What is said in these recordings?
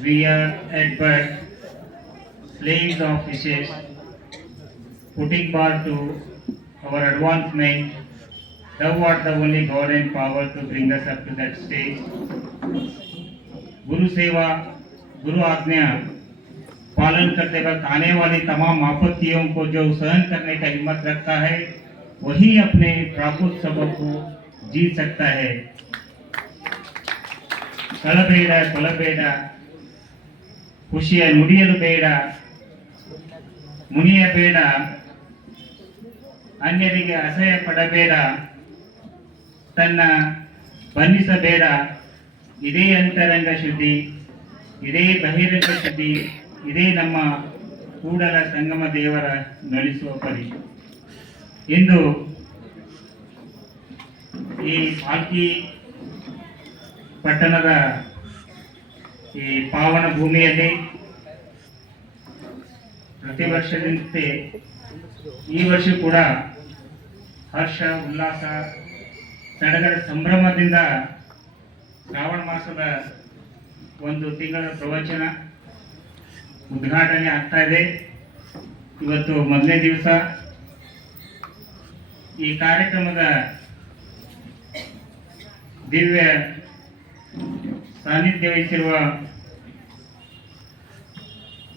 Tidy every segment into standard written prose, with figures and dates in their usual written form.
We are at but slaves of wishes, putting bar to our advancement. Thou art the only God and power to bring us up to that stage. गुरु सेवा, गुरु आज्ञा पालन करते वक्त आने वाली तमाम आपत्तियों को जो सहन करने का हिम्मत रखता है वही अपने प्राकृत सबक को जीत सकता है। ಕಳಬೇಡ ಕೊಲಬೇಡ ಖುಷಿಯ ನುಡಿಯಲು ಬೇಡ ಮುನಿಯಬೇಡ ಅನ್ಯರಿಗೆ ಅಸಹ್ಯ ಪಡಬೇಡ ತನ್ನ ಬಂಧಿಸಬೇಡ ಇದೇ ಅಂತರಂಗ ಶುದ್ಧಿ ಇದೇ ಬಹಿರಂಗ ಶುದ್ಧಿ ಇದೇ ನಮ್ಮ ಕೂಡಲ ಸಂಗಮ ದೇವರ ನಳಿಸುವ ಪರಿ ಇಂದು ಈ ಪಾಲ್ಕಿ ಪಟ್ಟಣದ ಈ ಪಾವನ ಭೂಮಿಯಲ್ಲಿ ಪ್ರತಿ ವರ್ಷದಂತೆ ಈ ವರ್ಷ ಕೂಡ ಹರ್ಷ ಉಲ್ಲಾಸ ಸಡಗರ ಸಂಭ್ರಮದಿಂದ ಶ್ರಾವಣ ಮಾಸದ ಒಂದು ತಿಂಗಳ ಪ್ರವಚನ ಉದ್ಘಾಟನೆ ಆಗ್ತಾ ಇದೆ. ಇವತ್ತು ಮೊದಲನೇ ದಿವಸ. ಈ ಕಾರ್ಯಕ್ರಮದ ದಿವ್ಯ ಸಾನ್ನಿಧ್ಯ ವಹಿಸಿರುವ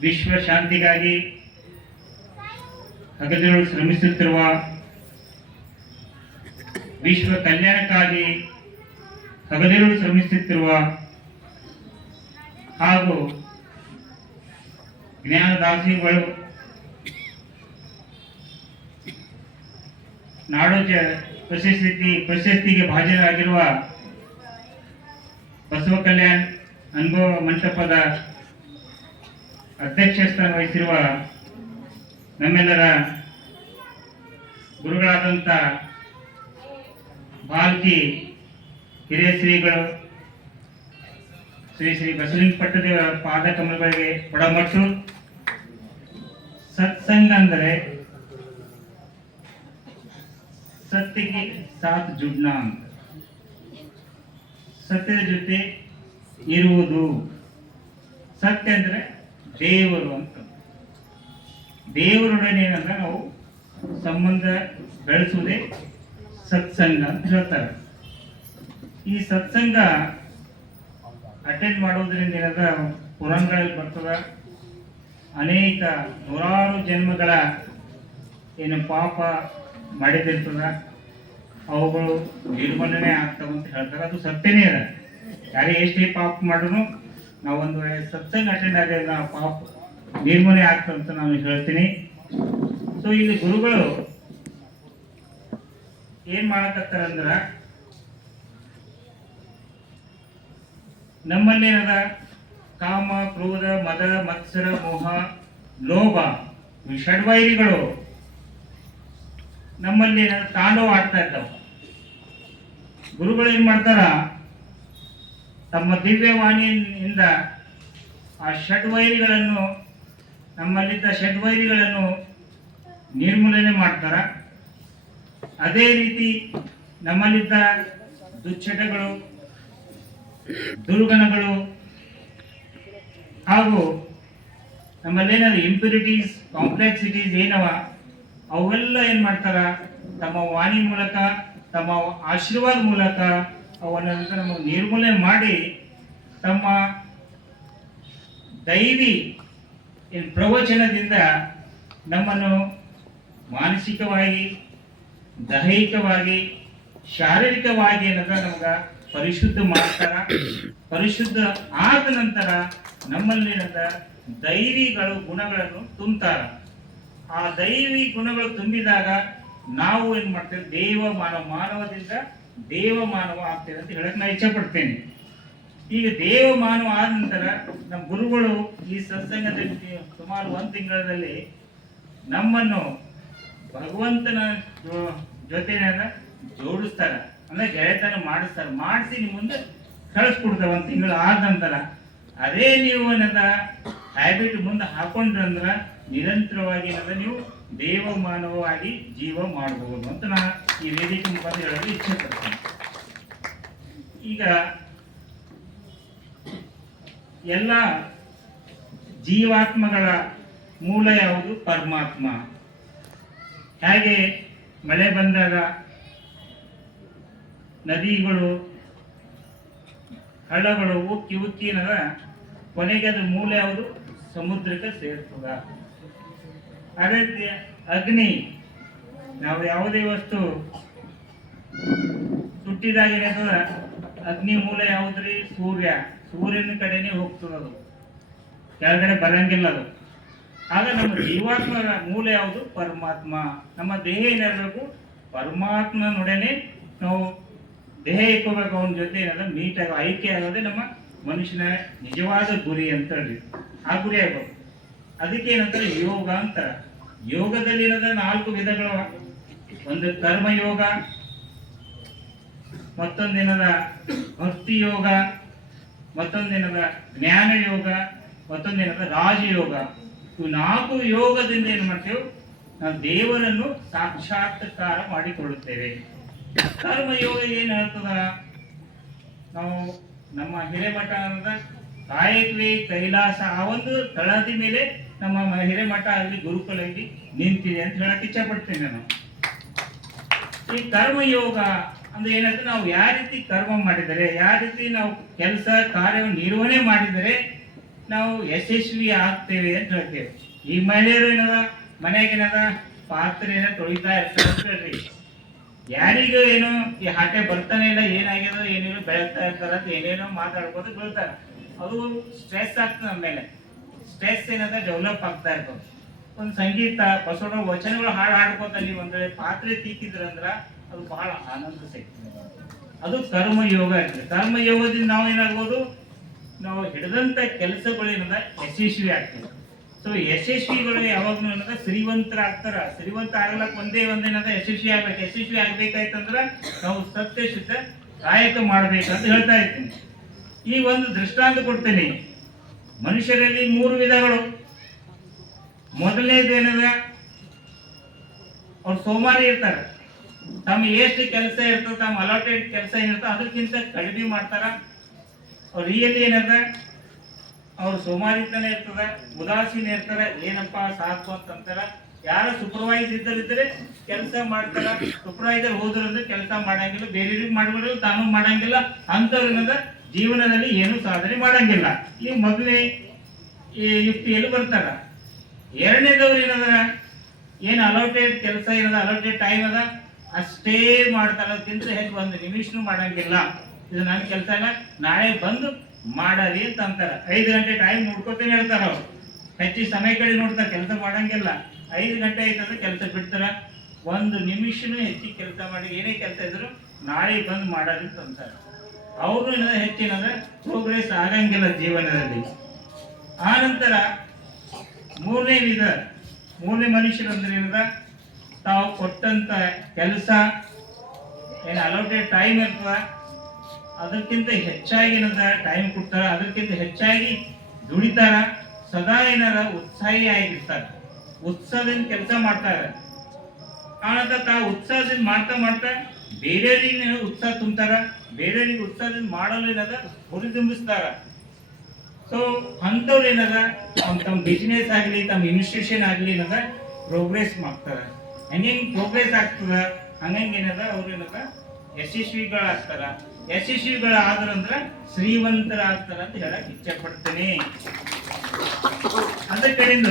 ವಿಶ್ವ ಶಾಂತಿಗಾಗಿ ಹಗಲಿರುಳು ಶ್ರಮಿಸುತ್ತಿರುವ ವಿಶ್ವ ಕಲ್ಯಾಣಕ್ಕಾಗಿ ಹಗಲಿರುಳು ಶ್ರಮಿಸುತ್ತಿರುವ ಹಾಗೂ ಜ್ಞಾನದಾಸಿಗಳು ನಾಡೋಜ ಪ್ರಶಸ್ತಿಗೆ ಭಾಜನರಾಗಿರುವ ಬಸವ ಕಲ್ಯಾಣ್ ಅನುಭವ ಮಂಟಪದ ಅಧ್ಯಕ್ಷ ಸ್ಥಾನ ವಹಿಸಿರುವ ನಮ್ಮೆಲ್ಲರ ಗುರುಗಳಾದಂಥ ಬಾಲ್ಕಿ ಹಿರಿಯ ಶ್ರೀಗಳು ಶ್ರೀ ಶ್ರೀ ಬಸವಲಿಂಗ ಪಟ್ಟದೇವರ ಪಾದ ಕಮಲಗಳಿಗೆ ಒಡಮಟ್ಟು. ಸತ್ಸಂಗ ಅಂದರೆ ಸತ್ಯಕ್ಕೆ ಸಾಥ್ ಜುಡ್ನ ಅಂತ, ಸತ್ಯದ ಜೊತೆ ಇರುವುದು. ಸತ್ಯ ಅಂದ್ರೆ ದೇವರು ಅಂತ. ದೇವರೊಡನೆ ಏನಂದ್ರೆ ನಾವು ಸಂಬಂಧ ಬೆಳೆಸುವುದೇ ಸತ್ಸಂಗ ಅಂತ ಹೇಳ್ತಾರೆ. ಈ ಸತ್ಸಂಗ ಅಟೆಂಡ್ ಮಾಡೋದ್ರಿಂದ ಏನದ ಪುರಾಣಗಳಲ್ಲಿ ಬರ್ತದ, ಅನೇಕ ನೂರಾರು ಜನ್ಮಗಳ ಏನು ಪಾಪ ಮಾಡಿದಿರ್ತದ ಅವುಗಳು ನಿರ್ಮೂಲನೆ ಆಗ್ತಾವಂತ ಹೇಳ್ತಾರೆ. ಅದು ಸತ್ಯನೇ ಅದ. ಯಾರೇ ಎಷ್ಟೇ ಪಾಪ ಮಾಡಿದ್ರು ನಾವು ಒಂದು ವೇಳೆ ಸತ್ಸಂಗ ಅಟೆಂಡ್ ಆಗಿದ್ರೆ ನಾವು ಪಾಪ ನಿರ್ಮೂಲನೆ ಆಗ್ತದಂತ ನಾನು ಹೇಳ್ತೀನಿ. ಸೊ ಇಲ್ಲಿ ಗುರುಗಳು ಏನ್ ಮಾಡಕತ್ತಾರಂದ್ರ ನಮ್ಮಲ್ಲಿ ಏನದ ಕಾಮ ಕ್ರೋಧ ಮದ ಮತ್ಸರ ಮೋಹ ಲೋಭ ಈ ಷಡ್ವೈರಿಗಳು ನಮ್ಮಲ್ಲಿ ಏನದ ತಾಂಡವ ಆಡ್ತಾ ಇದ್ದಾವ. ಗುರುಗಳು ಏನ್ ಮಾಡ್ತಾರ, ತಮ್ಮ ದಿವ್ಯವಾಣಿಯಿಂದ ಆ ಷಡ್ವೈರಿಗಳನ್ನು ನಮ್ಮಲ್ಲಿದ್ದ ಷಡ್ವೈರಿಗಳನ್ನು ನಿರ್ಮೂಲನೆ ಮಾಡ್ತಾರ. ಅದೇ ರೀತಿ ನಮ್ಮಲ್ಲಿದ್ದ ದುಶ್ಚಟಗಳು ದುರ್ಗುಣಗಳು ಹಾಗೂ ನಮ್ಮಲ್ಲೇನಾದ್ರು ಇಂಪ್ಯೂರಿಟೀಸ್ ಕಾಂಪ್ಲೆಕ್ಸಿಟೀಸ್ ಏನವ ಅವೆಲ್ಲ ಏನ್ ಮಾಡ್ತಾರ, ತಮ್ಮ ವಾಣಿ ಮೂಲಕ ತಮ್ಮ ಆಶೀರ್ವಾದ ಮೂಲಕ ಅವನ್ನ ನಮಗೆ ನಿರ್ಮೂಲನೆ ಮಾಡಿ ತಮ್ಮ ದೈವಿ ಪ್ರವಚನದಿಂದ ನಮ್ಮನ್ನು ಮಾನಸಿಕವಾಗಿ ದೈಹಿಕವಾಗಿ ಶಾರೀರಿಕವಾಗಿ ಏನದ ನಮಗ ಪರಿಶುದ್ಧ ಮಾಡ್ತಾರ. ಪರಿಶುದ್ಧ ಆದ ನಂತರ ನಮ್ಮಲ್ಲಿ ಏನದ ದೈವಿಗಳು ಗುಣಗಳನ್ನು ತುಂಬುತ್ತಾರ. ಆ ದೈವಿ ಗುಣಗಳು ತುಂಬಿದಾಗ ನಾವು ಏನ್ ಮಾಡ್ತೇವೆ, ಮಾನವದಿಂದ ದೇವ ಮಾನವ ಆಗ್ತೇವೆ ಅಂತ ಹೇಳಕ್ ನಾ ಇಚ್ಛೆ ಪಡ್ತೇನೆ. ಈಗ ದೇವ ಮಾನವ ಆದ ನಂತರ ನಮ್ಮ ಗುರುಗಳು ಈ ಸತ್ಸಂಗದಲ್ಲಿ ಸುಮಾರು 1 ತಿಂಗಳಲ್ಲಿ ನಮ್ಮನ್ನು ಭಗವಂತನ ಜೊತೆನ ಜೋಡಿಸ್ತಾರ, ಅಂದ್ರೆ ಗೆಳೆತನ ಮಾಡಿಸ್ತಾರ. ಮಾಡಿಸಿ ನಿಮ್ಮ ಮುಂದೆ ಕಳಿಸ್ಕೊಡ್ತಾರ 1 ತಿಂಗಳು ಆದ ನಂತರ. ಅದೇ ನೀವು ಏನದ ಹ್ಯಾಬಿಟ್ ಮುಂದೆ ಹಾಕೊಂಡ್ರಂದ್ರ ನಿರಂತರವಾಗಿ ಏನದ ನೀವು ದೇವ ಮಾನವವಾಗಿ ಜೀವ ಮಾಡಬಹುದು ಅಂತ ನಾ ಈ ವೇದಿಕೆ ಮುಖಾಂತರ ಹೇಳಲು ಇಚ್ಛೆ ಪಡ್ತೇನೆ. ಈಗ ಎಲ್ಲ ಜೀವಾತ್ಮಗಳ ಮೂಲ ಯಾವುದು? ಪರಮಾತ್ಮ. ಹೇಗೆ ಮಳೆ ಬಂದಾಗ ನದಿಗಳು ಹಳ್ಳಗಳು ಉಕ್ಕಿ ಉಕ್ಕಿ ಕೊನೆಗೆ ಅದು ಮೂಲ ಯಾವುದು? ಸಮುದ್ರಕ್ಕೆ ಸೇರ್ತದ. ಅದೇ ರೀತಿ ಅಗ್ನಿ, ನಾವು ಯಾವುದೇ ವಸ್ತು ಸುಟ್ಟಿದಾಗ ಏನಾಗ್ತದ? ಅಗ್ನಿ ಮೂಲ ಯಾವುದ್ರಿ? ಸೂರ್ಯ. ಸೂರ್ಯನ ಕಡೆನೆ ಹೋಗ್ತದ, ಅದು ಕೆಳಗಡೆ ಬರಂಗಿಲ್ಲ ಅದು. ಆಗ ನಮ್ಮ ಜೀವಾತ್ಮರ ಮೂಲ ಯಾವುದು? ಪರಮಾತ್ಮ. ನಮ್ಮ ದೇಹ ಏನಿರಬೇಕು? ಪರಮಾತ್ಮನೊಡನೆ ನಾವು ದೇಹ ಇಟ್ಕೋಬೇಕು, ಅವನ ಜೊತೆ ನೀಟಾಗಿ ಐಕ್ಯ ಆಗೋದೇ ನಮ್ಮ ಮನುಷ್ಯನ ನಿಜವಾದ ಗುರಿ ಅಂತ ಹೇಳಿ. ಆ ಗುರಿ ಆಗ್ಬೇಕು. ಅದಕ್ಕೆ ಏನಂತಾರೆ? ಯೋಗ ಅಂತ. ಯೋಗದಲ್ಲಿ ಏನದ 4 ವಿಧಗಳು. ಒಂದು ಕರ್ಮಯೋಗ, ಮತ್ತೊಂದೇನದ ಭಕ್ತಿ ಯೋಗ, ಮತ್ತೊಂದೇನದ ಜ್ಞಾನ ಯೋಗ, ಮತ್ತೊಂದೇನದ ರಾಜಯೋಗ. ಇವು 4 ಯೋಗದಿಂದ ಏನು ಮಾಡ್ತೇವೆ? ನಾವು ದೇವರನ್ನು ಸಾಕ್ಷಾತ್ಕಾರ ಮಾಡಿಕೊಳ್ಳುತ್ತೇವೆ. ಕರ್ಮಯೋಗ ಏನ್ ಹೇಳ್ತದ? ನಾವು ನಮ್ಮ ಹಿರೇಮಠ ಅನ್ನದ ಕಾಯಕವೇ ಕೈಲಾಸ, ಆ ಒಂದು ತಳದಿ ಮೇಲೆ ನಮ್ಮ ಹಿರೇಮಠ ಆಗಲಿ ಗುರುಕುಲ ಆಗಲಿ ನಿಂತಿದೆ ಅಂತ ಹೇಳಕ್ ಇಚ್ಛೆ ಪಡ್ತೇನೆ ನಾನು. ಈ ಕರ್ಮಯೋಗ ಅಂದ್ರೆ ಏನಾದ್ರೆ ನಾವು ಯಾವ ರೀತಿ ಕರ್ಮ ಮಾಡಿದರೆ, ಯಾವ ರೀತಿ ನಾವು ಕೆಲಸ ಕಾರ್ಯವನ್ನು ನಿರ್ವಹಣೆ ಮಾಡಿದರೆ ನಾವು ಯಶಸ್ವಿ ಆಗ್ತೇವೆ ಅಂತ ಹೇಳ್ತೇವೆ. ಈ ಮಹಿಳೆಯರು ಏನದ ಮನೆಯಾಗೇನದ ಪಾತ್ರೆನ ತೊಳಿತಾ ಇರ್ತಾರೆ ಅಂತ ಹೇಳ್ರಿ. ಯಾರಿಗೂ ಏನು ಈ ಹಾಟೆ ಬರ್ತಾನೆ ಇಲ್ಲ, ಏನಾಗ್ಯದ ಏನೇನು ಬೆಳಗ್ತಾ ಇರ್ತಾರ ಅಂತ ಏನೇನೋ ಮಾತಾಡ್ಬೋದು ಬೀಳ್ತಾರ. ಅದು ಸ್ಟ್ರೆಸ್ ಆಗ್ತದೆ ನಮ್ಮ ಮೇಲೆ. ಸ್ಟ್ರೆಸ್ ಏನದ ಡೆವಲಪ್ ಆಗ್ತಾ ಇರ್ತದೆ. ಒಂದು ಸಂಗೀತ ಬಸವಣ ವಚನಗಳು ಹಾಡ್ಕೋತ ನೀವು ಒಂದ್ ವೇಳೆ ಪಾತ್ರೆ ತೀಕಿದ್ರಂದ್ರ ಅದು ಬಹಳ ಆನಂದ ಸಿಗ್ತದೆ. ಅದು ಕರ್ಮಯೋಗ ಆಗ್ತದೆ. ಕರ್ಮಯೋಗದಿಂದ ನಾವು ಏನಾಗ್ಬೋದು? ನಾವು ಹಿಡಿದಂತ ಕೆಲಸಗಳು ಏನದ ಯಶಸ್ವಿ ಆಗ್ತದೆ. ಸೊ ಯಶಸ್ವಿಗಳು ಯಾವಾಗ್ಲೂ ಏನದ ಶ್ರೀಮಂತರಾಗ್ತಾರ. ಶ್ರೀಮಂತ ಆಗ್ಲಕ್ ಒಂದೇನದ ಯಶಸ್ವಿ ಆಗ್ಬೇಕು. ಯಶಸ್ವಿ ಆಗ್ಬೇಕಾಯ್ತಂದ್ರ ನಾವು ಸತ್ಯ ಶುದ್ಧ ಕಾಯಕ ಮಾಡ್ಬೇಕಂತ ಹೇಳ್ತಾ ಇರ್ತೀನಿ. ಈ ಒಂದು ದೃಷ್ಟಾಂತ ಕೊಡ್ತೀನಿ. ಮನುಷ್ಯರಲ್ಲಿ 3 ವಿಧಗಳು. ಮೊದಲನೇದು ಏನದ? ಅವ್ರು ಸೋಮಾರಿ ಇರ್ತಾರ. ತಮ್ಮ ಎಷ್ಟು ಕೆಲಸ ಇರ್ತದೆ, ತಮ್ಮ ಅಲಾಟೆಡ್ ಕೆಲಸ ಏನಿರ್ತದೆ ಅದಕ್ಕಿಂತ ಕಡಿಮೆ ಮಾಡ್ತಾರ. ಅವ್ರು ರಿಯಲಿ ಏನದ? ಅವ್ರು ಸೋಮಾರಿತನ ಇರ್ತದ, ಉದಾಸೀನ ಇರ್ತಾರ. ಏನಪ್ಪಾ ಸಾಕು ಅಂತಂತಾರ. ಯಾರ ಸೂಪರ್ವೈಸರ್ ಇದ್ದರೆ ಕೆಲಸ ಮಾಡ್ತಾರ. ಸೂಪರ್ವೈಸರ್ ಹೋದ್ರಂದ್ರೆ ಕೆಲಸ ಮಾಡಂಗಿಲ್ಲ, ಬೇರೆಯವ್ರಿಗೆ ಮಾಡ್ಬಿಡಲ್ಲ, ತಾನು ಮಾಡಂಗಿಲ್ಲ. ಅಂತವ್ರ ಜೀವನದಲ್ಲಿ ಏನು ಸಾಧನೆ ಮಾಡಂಗಿಲ್ಲ. ಈ ಮೊದಲನೇ ಈ ಯುಕ್ತಿಯಲ್ಲಿ ಬರ್ತಾರ. ಎರಡನೇದವ್ರು ಏನದ? ಏನು ಅಲೌಟೆಡ್ ಕೆಲಸ ಏನದ, ಅಲೌಟೆಡ್ ಟೈಮ್ ಅದ, ಅಷ್ಟೇ ಮಾಡ್ತಾರ. ಅದಕ್ಕಿಂತ ಹೆಚ್ಚು 1 ನಿಮಿಷನೂ ಮಾಡಂಗಿಲ್ಲ. ಇದು ನನ್ನ ಕೆಲಸ ಇಲ್ಲ, ನಾಳೆ ಬಂದು ಮಾಡಲಿ ಅಂತ ಅಂತಾರ. 5 ಗಂಟೆ ಟೈಮ್ ನೋಡ್ಕೋತೇನೆ ಹೇಳ್ತಾರ. ಅವ್ರು ಹೆಚ್ಚಿಗೆ ಸಮಯ ಕಡೆ ನೋಡ್ತಾರ, ಕೆಲಸ ಮಾಡಂಗಿಲ್ಲ. 5 ಗಂಟೆ ಆಯ್ತಂದ್ರೆ ಕೆಲಸ ಬಿಡ್ತಾರ. 1 ನಿಮಿಷನೂ ಹೆಚ್ಚಿಗೆ ಕೆಲಸ ಮಾಡಿ ಏನೇ ಕೆಲಸ ಇದ್ರು ನಾಳೆ ಬಂದು ಮಾಡಲಿ ಅಂತ ಅಂತಾರ. ಅವರು ಹೆಚ್ಚಿನದ ಪ್ರೋಗ್ರೆಸ್ ಆಗಂಗಿಲ್ಲ ಜೀವನದಲ್ಲಿ. ಆ ನಂತರ 3ನೇ ವಿಧ, 3ನೇ ಮನುಷ್ಯರು ಅಂದ್ರೆ ಏನದ? ತಾವು ಕೊಟ್ಟಂತ ಕೆಲಸ ಏನು ಅಲೌಟೆಡ್ ಟೈಮ್ ಇರ್ತದ ಅದಕ್ಕಿಂತ ಹೆಚ್ಚಾಗಿ ಏನದ ಟೈಮ್ ಕೊಡ್ತಾರ, ಅದಕ್ಕಿಂತ ಹೆಚ್ಚಾಗಿ ದುಡಿತಾರ. ಸದಾ ಏನಾರ ಉತ್ಸಾಹಿ ಆಗಿರ್ತಾರ, ಉತ್ಸಾಹದಿಂದ ಕೆಲಸ ಮಾಡ್ತಾರ. ಆನಂತರ ತಾವು ಉತ್ಸಾಹದಿಂದ ಮಾಡ್ತಾ ಬೇರೆಯವರಿಗೆ ಉತ್ಸಾಹ ತುಂಬ್ತಾರ, ಬೇರೆಯವರಿಗೆ ಉತ್ಸಾಹದಿಂದ ಮಾಡಲು ಏನದ ಹುರಿದುಂಬಿಸ್ತಾರ. ಸೊ ಅಂಥವ್ರು ಏನದ ತಮ್ಮ ಬಿಸ್ನೆಸ್ ಆಗಲಿ, ತಮ್ಮ ಇನ್ಸ್ಟಿಟ್ಯೂಷನ್ ಆಗಲಿ ಏನದ ಪ್ರೋಗ್ರೆಸ್ ಮಾಡ್ತಾರ. ಹೆಂಗೆ ಪ್ರೋಗ್ರೆಸ್ ಆಗ್ತದ ಹಂಗಂಗೆ ಏನದ ಅವ್ರು ಏನದ ಯಶಸ್ವಿಗಳಾಗ್ತಾರ. ಯಶಸ್ವಿಗಳಾದ್ರಂದ್ರ ಶ್ರೀಮಂತರಾಗ್ತಾರ ಅಂತ ಹೇಳಕ್ ಇಚ್ಛೆ ಪಡ್ತೇನೆ. ಅದ ಕಡೆಯಿಂದ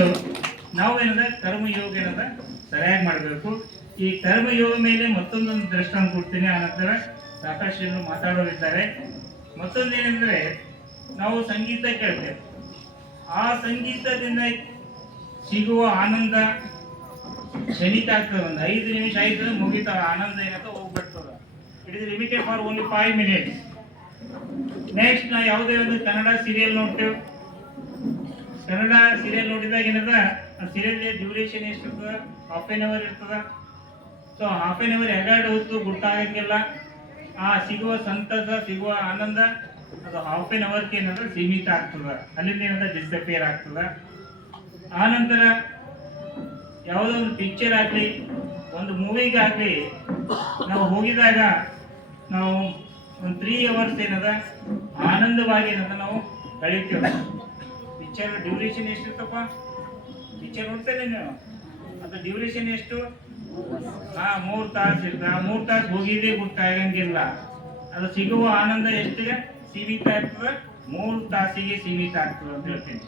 ನಾವೇನದ ಕರ್ಮಯೋಗ ಏನದ ಸರಿಯಾಗಿ ಮಾಡಬೇಕು. ಈ ಕರ್ಮಯೋಗ ಮೇಲೆ ಮತ್ತೊಂದೊಂದು ದೃಷ್ಟಾಂತ ಕೊಡ್ತೀನಿ. ಆ ನಂತರ ಸಾಕಷ್ಟು ಮಾತಾಡೋರಿದ್ದಾರೆ. ಮತ್ತೊಂದೇನೆಂದ್ರೆ ನಾವು ಸಂಗೀತ ಕೇಳ್ತೇವೆ. ಆ ಸಂಗೀತದಿಂದ ಸಿಗುವ ಆನಂದ ಕ್ಷಣಿಕ ಆಗ್ತದೆ. ಒಂದು 5 ನಿಮಿಷ ಆಯ್ತದೆ ಮುಗಿತ, ಆನಂದ ಏನಂತ ಹೋಗ್ಬಿಡ್ತದ. It is limited for only 5 minutes. Next ನಾವು ಯಾವುದೇ ಒಂದು ಕನ್ನಡ ಸೀರಿಯಲ್ ನೋಡ್ತೇವೆ. ಕನ್ನಡ ಸೀರಿಯಲ್ ನೋಡಿದಾಗ ಏನದ ಆ ಸೀರಿಯಲ್ ಡ್ಯೂರೇಷನ್ ಎಷ್ಟಿರ್ತದ? ½ an hour ಇರ್ತದ. ಸೊ ½ an hour ಎರಡೆರಡು ಹೊತ್ತು ಗುಟ್ಟಾಗಂಗಿಲ್ಲ. ಆ ಸಿಗುವ ಸಂತಸ, ಸಿಗುವ ಆನಂದ ಅದು ½ an hour ಏನದ ಸೀಮಿತ ಆಗ್ತದ. ಅಲ್ಲಿಂದ ಏನದ ಡಿಸಪಿಯರ್ ಆಗ್ತದ. ಆ ನಂತರ ಯಾವುದೋ ಒಂದು ಪಿಕ್ಚರ್ ಆಗಲಿ, ಒಂದು ಮೂವಿಗಾಗಲಿ ನಾವು ಹೋಗಿದಾಗ ನಾವು ಒಂದು 3 hours ಏನದ ಆನಂದವಾಗಿ ಏನದ ನಾವು ಕಳಿತೀವಿ. ಪಿಕ್ಚರ್ ಡ್ಯೂರೇಷನ್ ಎಷ್ಟಿರ್ತಪ್ಪ? ಪಿಕ್ಚರ್ ನೋಡ್ತೇನೆ ನೀವು, ಅದು ಡ್ಯೂರೇಷನ್ ಎಷ್ಟು? 3 ತಾಸು ಇರ್ತದೆ. 3 ತಾಸು ಹೋಗಿದ್ದೇ ಗೊತ್ತಾಗಂಗಿಲ್ಲ. ಅದು ಸಿಗುವ ಆನಂದ ಎಷ್ಟಿಗೆ ಸೀಮಿತ ಆಗ್ತದೆ? 3 ತಾಸಿಗೆ ಸೀಮಿತ ಆಗ್ತದೆ ಅಂತ ಹೇಳ್ತೀನಿ.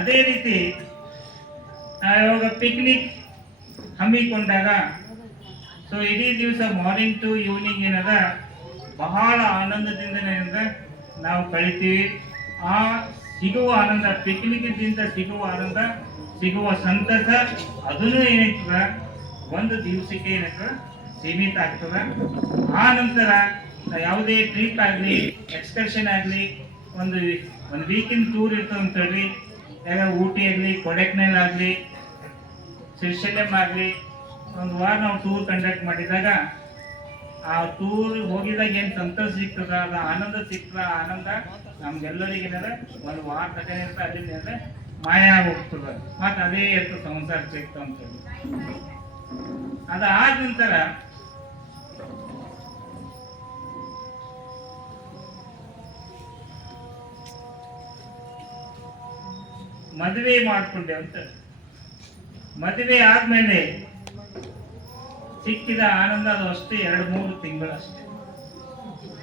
ಅದೇ ರೀತಿ ಇವಾಗ ಪಿಕ್ನಿಕ್ ಹಮ್ಮಿಕೊಂಡಾಗ ಸೊ ಇಡೀ ದಿವಸ ಮಾರ್ನಿಂಗ್ ಟು ಈವ್ನಿಂಗ್ ಏನದ ಬಹಳ ಆನಂದದಿಂದ ನಾವು ಕಳಿತೀವಿ. ಆ ಸಿಗುವ ಆನಂದ, ಪಿಕ್ನಿಕ್ದಿಂದ ಸಿಗುವ ಆನಂದ, ಸಿಗುವ ಸಂತಸ ಅದನ್ನು ಏನೈತದ ಒಂದು ದಿವಸಕ್ಕೆ ಏನೈತದ ಸೀಮಿತ ಆಗ್ತದ. ಆ ನಂತರ ಯಾವುದೇ ಟ್ರಿಪ್ ಆಗಲಿ, ಎಕ್ಸ್ಕರ್ಷನ್ ಆಗಲಿ, ಒಂದು ವೀಕಿನ ಟೂರ್ ಇರ್ತದೆ ಅಂತ ಹೇಳಿ, ಈಗ ಊಟಿ ಆಗಲಿ, ಕೊಡೈಕೆನಾಲ್ ಆಗಲಿ, ಶ್ರೀಶೈಲಂ ಆಗಲಿ, ಒಂದು ವಾರ ನಾವು ಟೂರ್ ಕಂಡಕ್ಟ್ ಮಾಡಿದಾಗ ಆ ಟೂರ್ ಹೋಗಿದಾಗ ಏನು ಸಂತೋಷ ಸಿಗ್ತದ, ಅದು ಆನಂದ ಸಿಗ್ತದ. ಆನಂದ ನಮ್ಗೆಲ್ಲರಿಗೆ ಏನದ ಒಂದು ವಾರ ತಗ ಇರ್ತದೆ, ಅಲ್ಲಿಂದ ಮಾಯ ಹೋಗ್ತದ. ಮತ್ತೆ ಅದೇ ಇರ್ತದೆ ಸಂಸಾರ ಸಿಗ್ತದೆ ಅಂತೇಳಿ. ಅದಾದ ನಂತರ ಮದುವೆ ಮಾಡ್ಕೊಂಡೆ ಅಂತ. ಮದುವೆ ಆದ್ಮೇಲೆ ಸಿಕ್ಕಿದ ಆನಂದ ಅದು ಅಷ್ಟೇ 2-3 ತಿಂಗಳು ಅಷ್ಟೇ.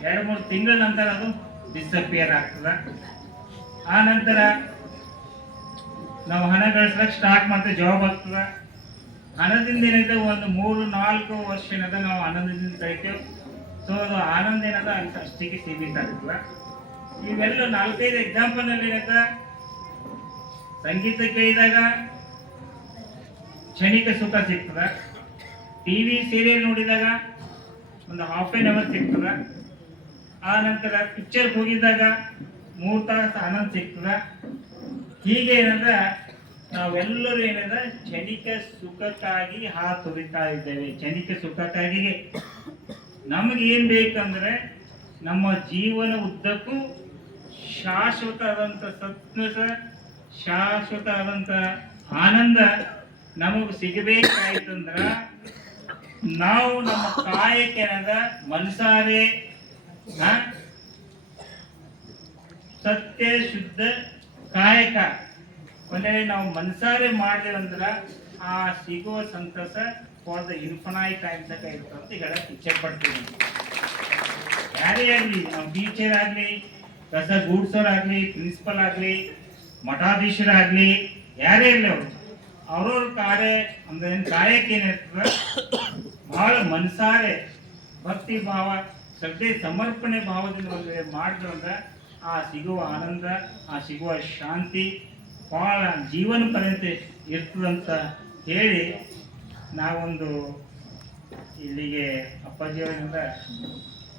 2-3 ತಿಂಗಳ ನಂತರ ಅದು ಡಿಸಪಿಯರ್ ಆಗ್ತದ. ಆ ನಂತರ ನಾವು ಹಣ ಗಳಿಸ್ಲಕ್ಕೆ ಸ್ಟಾರ್ಟ್ ಮಾಡ್ತೇವೆ, ಜಾಬ್ ಆಗ್ತದ. ಹಣದಿಂದ ಏನೈತೆ ಒಂದು 3-4 ವರ್ಷ ಏನದ ನಾವು ಆನಂದದಿಂದ ಕಳಿತೇವೆ. ಸೊ ಅದು ಆನಂದ ಏನದ ಅಂತ ಅಷ್ಟಿಗೆ ಸೀಮಿತ ಆಗ್ತದ. ಇವೆಲ್ಲ 4-5 ಎಕ್ಸಾಂಪಲ್ ನಲ್ಲಿ ಏನೈತ, ಸಂಗೀತ ಕೇಳಿದಾಗ ಕ್ಷಣಿಕ ಸುಖ ಸಿಗ್ತದ. ಟಿವಿ ಸೀರಿಯಲ್ ನೋಡಿದಾಗ ಒಂದು ಹಾಫ್ ಆನ್ ಅವರ್ ಸಿಗ್ತದ. ಆ ನಂತರ ಪಿಕ್ಚರ್ ಹೋಗಿದ್ದಾಗ 3 ತಾಸು ಆನಂದ ಸಿಗ್ತದ. ಹೀಗೆ ಏನಂದ್ರೆ ನಾವೆಲ್ಲರೂ ಏನಂದ್ರೆ ಕ್ಷಣಿಕ ಸುಖಕ್ಕಾಗಿ ಹಾತೊರಿತಾ ಇದ್ದೇವೆ. ಕ್ಷಣಿಕ ಸುಖಕ್ಕಾಗಿ ನಮಗೆ ಏನ್ ಬೇಕಂದ್ರೆ ನಮ್ಮ ಜೀವನ ಉದ್ದಕ್ಕೂ ಶಾಶ್ವತ ಆದಂತ ಸಂತಸ, ಶಾಶ್ವತ ಆದಂತ ಆನಂದ ನಮಗ್ ಸಿಗಬೇಕಾಯ್ತಂದ್ರ ನಾವು ನಮ್ಮ ಕಾಯಕ್ಕೆ ಏನದ ಮನಸಾರೆ ಸತ್ಯ ಶುದ್ಧ ಕಾಯಕ ಒಂದೇ ನಾವು ಮನಸಾರೆ ಮಾಡಿದೇವಂದ್ರ ಆ ಸಿಗುವ ಸಂತಸ ಫಾರ್ ದ ಇನ್ಫಿನೈಟ್ ಟೈಮ್ ತನಕ ಇರ್ತದೆ ಅಂತ ಹೇಳಕ್ ಇಚ್ಛೆ ಪಡ್ತೀವಿ. ಯಾರೇ ಆಗ್ಲಿ, ನಾವು ಟೀಚರ್ ಆಗ್ಲಿ, ಕಸ ಗೂಡ್ಸೋರಾಗ್ಲಿ, ಪ್ರಿನ್ಸಿಪಲ್ ಆಗ್ಲಿ, ಮಠಾಧೀಶರಾಗ್ಲಿ, ಯಾರೇ ಇರಲಿ ಅವ್ರವ್ರ ಕಾರ್ಯ ಅಂದ್ರೆ ಕಾಯಕ್ಕೆ ಏನಿರ್ತದ ಬಹಳ ಮನಸಾರೆ ಭಕ್ತಿ ಭಾವ, ಶ್ರದ್ಧೆ, ಸಮರ್ಪಣೆ ಭಾವದಿಂದ ಮಾಡಿದ್ರು ಅಂದ್ರೆ ಆ ಸಿಗುವ ಆನಂದ, ಆ ಸಿಗುವ ಶಾಂತಿ ಬಹಳ ಜೀವನ ಪರ್ಯಂತ ಇರ್ತದಂತ ಹೇಳಿ ನಾವೊಂದು ಇಲ್ಲಿಗೆ ಅಪ್ಪಾಜಿಯವರಿಂದ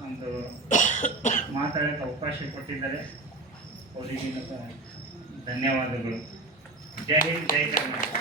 ಒಂದು ಮಾತಾಡೋಕ್ಕೆ ಅವಕಾಶ ಕೊಟ್ಟಿದ್ದಾರೆ. ಅವರಿಗೆ ಧನ್ಯವಾದಗಳು. ಜೈ ಹಿಂದ್, ಜೈ ಕರ್ನಾಟಕ.